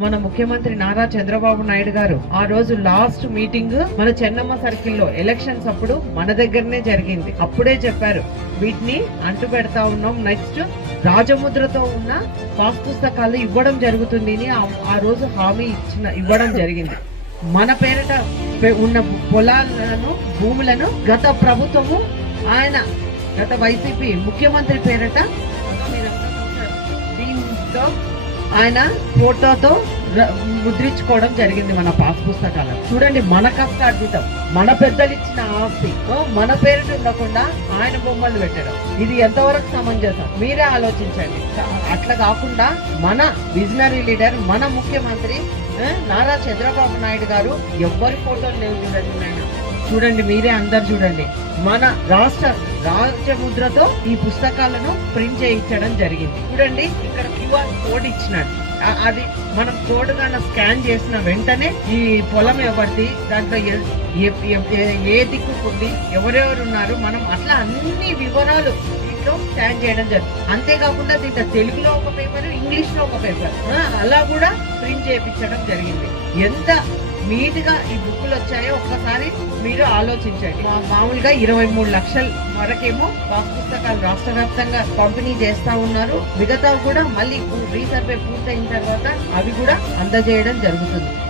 మన ముఖ్యమంత్రి నారా చంద్రబాబు నాయుడు గారు ఆ రోజు లాస్ట్ మీటింగ్ మన చెన్నమ్మ సర్కిల్లో ఎలక్షన్స్ అప్పుడు మన దగ్గరనే జరిగింది. అప్పుడే చెప్పారు వీటిని అంటు పెడతా ఉన్నాం. నెక్స్ట్ రాజముద్రతో ఉన్న పాస్ పుస్తకాలు ఇవ్వడం జరుగుతుంది అని ఆ- రోజు హామీ ఇచ్చిన ఇవ్వడం జరిగింది. మన పేరిట ఉన్న పొలాలను భూములను గత ప్రభుత్వము ఆయన గత వైసీపీ ముఖ్యమంత్రి పేరిట ఆయన ఫోటోతో ముద్రించుకోవడం జరిగింది మన పాస్ పుస్తకాలు చూడండి మన కష్టార్జితం మన పెద్దలు ఇచ్చిన ఆస్తి. ఓ, మన పేరుని ఉండకుండా ఆయన బొమ్మలు పెట్టడం. ఇది ఎంతవరకు సమంజసం? మీరే ఆలోచించండి. అట్లా కాకుండా మన విజనరీ లీడర్ మన ముఖ్యమంత్రి నారా చంద్రబాబు నాయుడు గారు ఎవ్వరి ఫోటోలు లేవు చూడండి చూడండి మీరే అందరు చూడండి. మన రాష్ట్ర రాజముద్రతో ఈ పుస్తకాలను ప్రింట్ చేయించడం జరిగింది. చూడండి ఇక్కడ క్యూఆర్ కోడ్ ఇచ్చినాడు. అది మనం కోడ్ కన్నా స్కాన్ చేసిన వెంటనే ఈ పొలం ఎవరిది దాంట్లో ఏ దిక్కుకుంది ఎవరెవరు ఉన్నారు మనం అట్లా అన్ని వివరాలు దీంట్లో స్కాన్ చేయడం జరుగుతుంది అంతేకాకుండా దీంట్లో తెలుగులో ఒక పేపర్ ఇంగ్లీష్లో ఒక పేపర్. అలా కూడా ప్రింట్ చేయించడం జరిగింది. ఎంత నీట్గా ఈ బుక్కులు వచ్చాయో ఒక్కసారి మీరు ఆలోచించండి. మా- మామూలుగా ఇరవై మూడు లక్షల వరకేమో పాస్ పుస్తకాలు రాష్ట్ర వ్యాప్తంగా పంపిణీ చేస్తా ఉన్నారు. మిగతా కూడా మళ్ళీ రీసర్వే పూర్తయిన తర్వాత అవి కూడా అందజేయడం జరుగుతుంది.